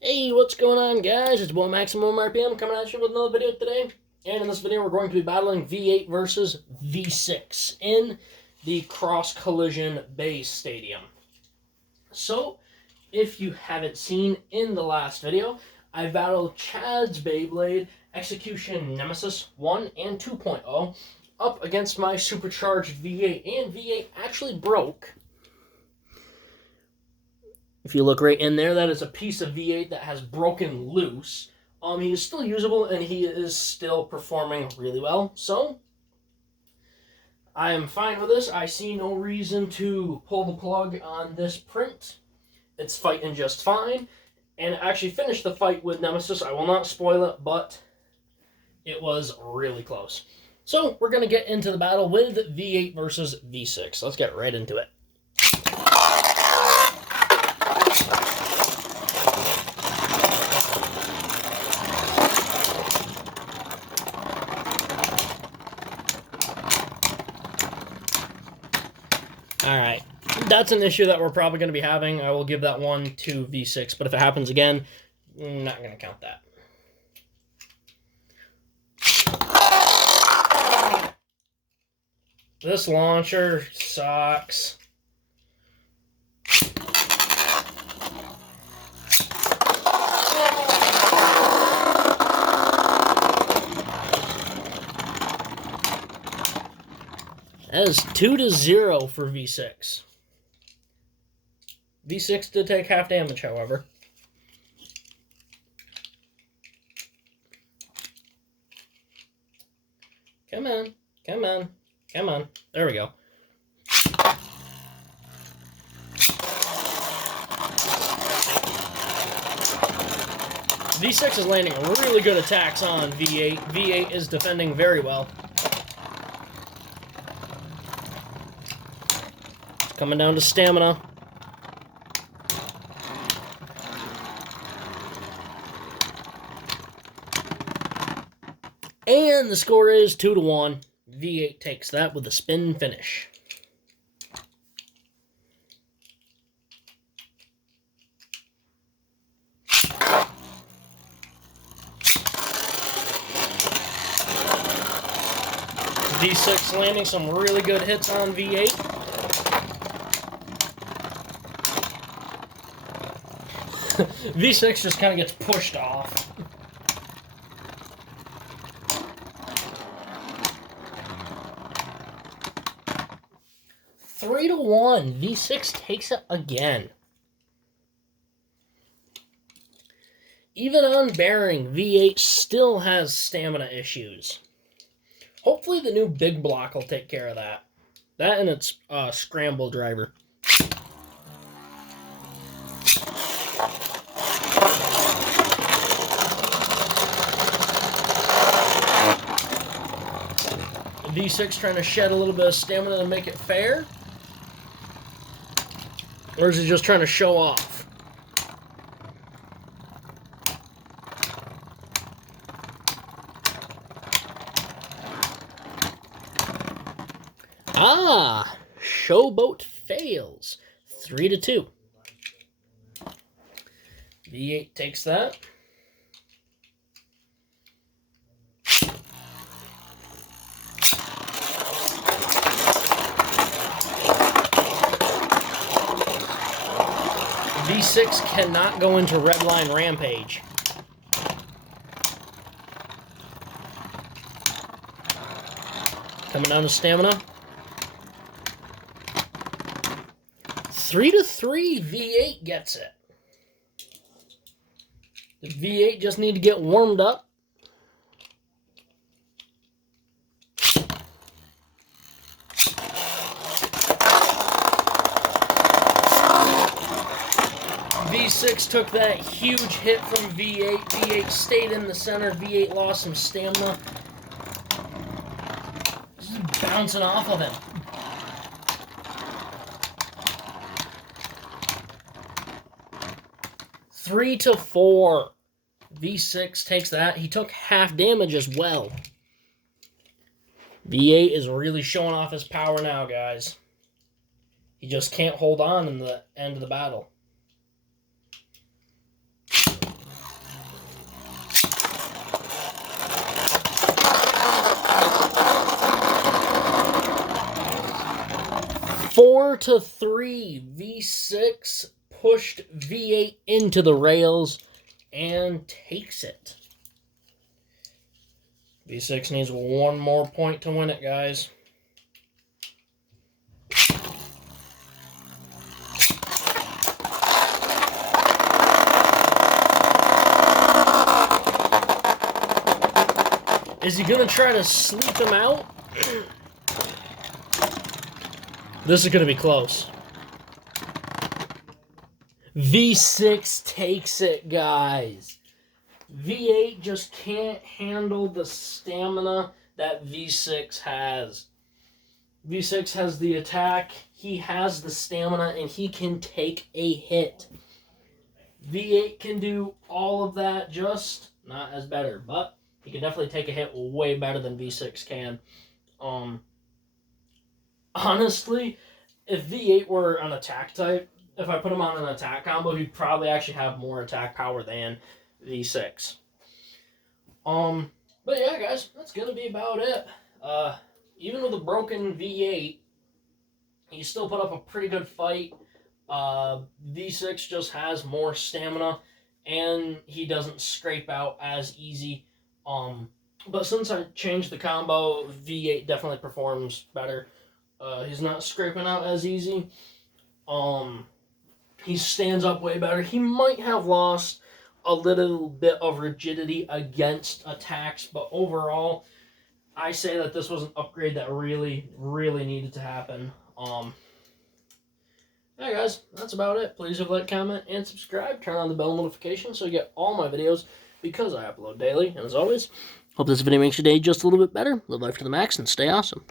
Hey, what's going on, guys? It's boy Maximum RPM coming at you with another video today. And in this video, we're going to be battling V8 versus V6 in the Cross Collision Base Stadium. So, if you haven't seen in the last video, I battled Chad's Beyblade Execution Nemesis 1 and 2.0 up against my supercharged V8, and V8 actually broke. If you look right in there, that is a piece of V8 that has broken loose. He is still usable, and he is still performing really well. So, I am fine with this. I see no reason to pull the plug on this print. It's fighting just fine. And I actually finished the fight with Nemesis. I will not spoil it, but it was really close. So, we're going to get into the battle with V8 versus V6. Let's get right into it. Alright, that's an issue that we're probably going to be having. I will give that one to V6, but if it happens again, I'm not going to count that. This launcher sucks. That is 2-0 for V6. V6 did take half damage, however. Come on, come on, come on. There we go. V6 is landing really good attacks on V8. V8 is defending very well. Coming down to stamina. And the score is 2-1. V8 takes that with a spin finish. V6 landing some really good hits on V8. V6 just kind of gets pushed off. Three to 1. V6 takes it again. Even on bearing, V8 still has stamina issues. Hopefully the new big block will take care of that. That and its scramble driver. V6 trying to shed a little bit of stamina to make it fair? Or is he just trying to show off? Ah! Showboat fails. 3-2. V8 takes that. V6 cannot go into red line rampage. Coming down to stamina. 3-3, V8 gets it. The V8 just need to get warmed up. V6 took that huge hit from V8. V8 stayed in the center. V8 lost some stamina. Just bouncing off of him. Three to 4. V6 takes that. He took half damage as well. V8 is really showing off his power now, guys. He just can't hold on in the end of the battle. 4-3, V6 pushed V8 into the rails and takes it. V6 needs one more point to win it, guys. Is he going to try to sleep him out? This is going to be close. V6 takes it, guys. V8 just can't handle the stamina that V6 has. V6 has the attack, he has the stamina, and he can take a hit. V8 can do all of that, just not as better, but he can definitely take a hit way better than V6 can. Honestly, if V8 were an attack type, if I put him on an attack combo, he'd probably actually have more attack power than V6. But yeah, guys, that's gonna be about it. Even with a broken V8, he still put up a pretty good fight. V6 just has more stamina, and he doesn't scrape out as easy. But since I changed the combo, V8 definitely performs better. He's not scraping out as easy. He stands up way better. He might have lost a little bit of rigidity against attacks, but overall, I say that this was an upgrade that really, really needed to happen. Yeah, guys, that's about it. Please leave a like, comment, and subscribe. Turn on the bell notification so you get all my videos because I upload daily. And as always, hope this video makes your day just a little bit better. Live life to the max and stay awesome.